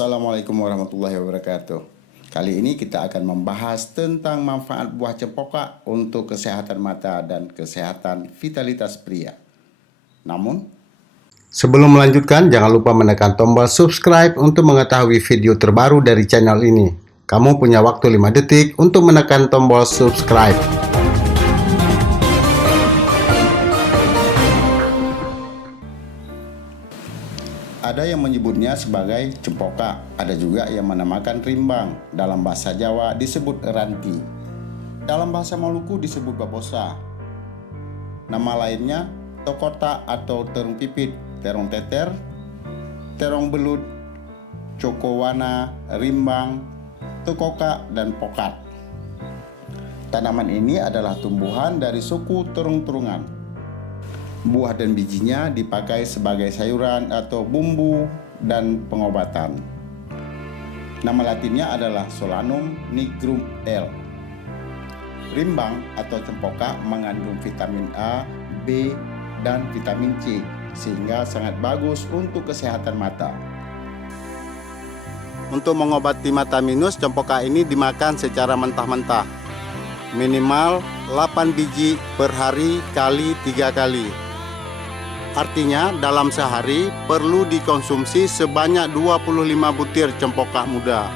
Assalamualaikum warahmatullahi wabarakatuh. Kali ini kita akan membahas tentang manfaat buah cempaka untuk kesehatan mata dan kesehatan vitalitas pria. Namun, sebelum melanjutkan, jangan lupa menekan tombol subscribe untuk mengetahui video terbaru dari channel ini. Kamu punya waktu 5 detik untuk menekan tombol subscribe. Ada yang menyebutnya sebagai cempaka, ada juga yang menamakan rimbang. Dalam bahasa Jawa disebut ranti. Dalam bahasa Maluku disebut babosa. Nama lainnya tokota atau terong pipit, terong teter, terong belut, cokowana, rimbang, tokoka, dan pokat. Tanaman ini adalah tumbuhan dari suku terung-terungan. Buah dan bijinya dipakai sebagai sayuran atau bumbu dan pengobatan. Nama latinnya adalah Solanum nigrum L. Rimbang atau cempaka mengandung vitamin A, B, dan vitamin C, sehingga sangat bagus untuk kesehatan mata. Untuk mengobati mata minus, cempaka ini dimakan secara mentah-mentah. Minimal 8 biji per hari kali 3 kali. Artinya dalam sehari perlu dikonsumsi sebanyak 25 butir cempaka muda.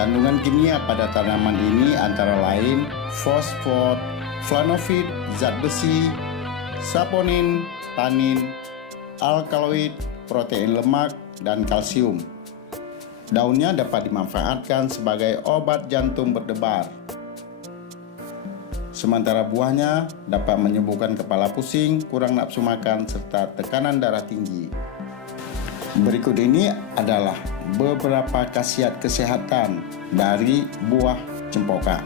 Kandungan kimia pada tanaman ini antara lain fosfor, flavonoid, zat besi, saponin, tanin, alkaloid, protein lemak, dan kalsium. Daunnya dapat dimanfaatkan sebagai obat jantung berdebar. Sementara buahnya dapat menyembuhkan kepala pusing, kurang nafsu makan, serta tekanan darah tinggi. Berikut ini adalah beberapa khasiat kesehatan dari buah cempaka.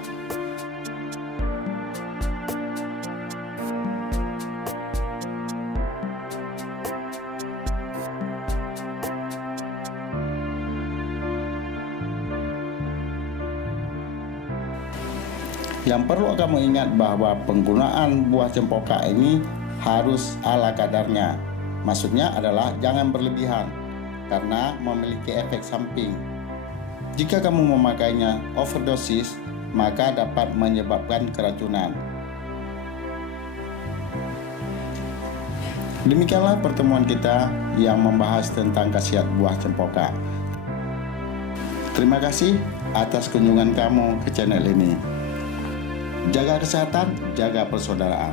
Yang perlu kamu ingat bahwa penggunaan buah cempaka ini harus ala kadarnya. Maksudnya adalah jangan berlebihan karena memiliki efek samping. Jika kamu memakainya overdosis, maka dapat menyebabkan keracunan. Demikianlah pertemuan kita yang membahas tentang khasiat buah cempaka. Terima kasih atas kunjungan kamu ke channel ini. Jaga kesehatan, jaga persaudaraan.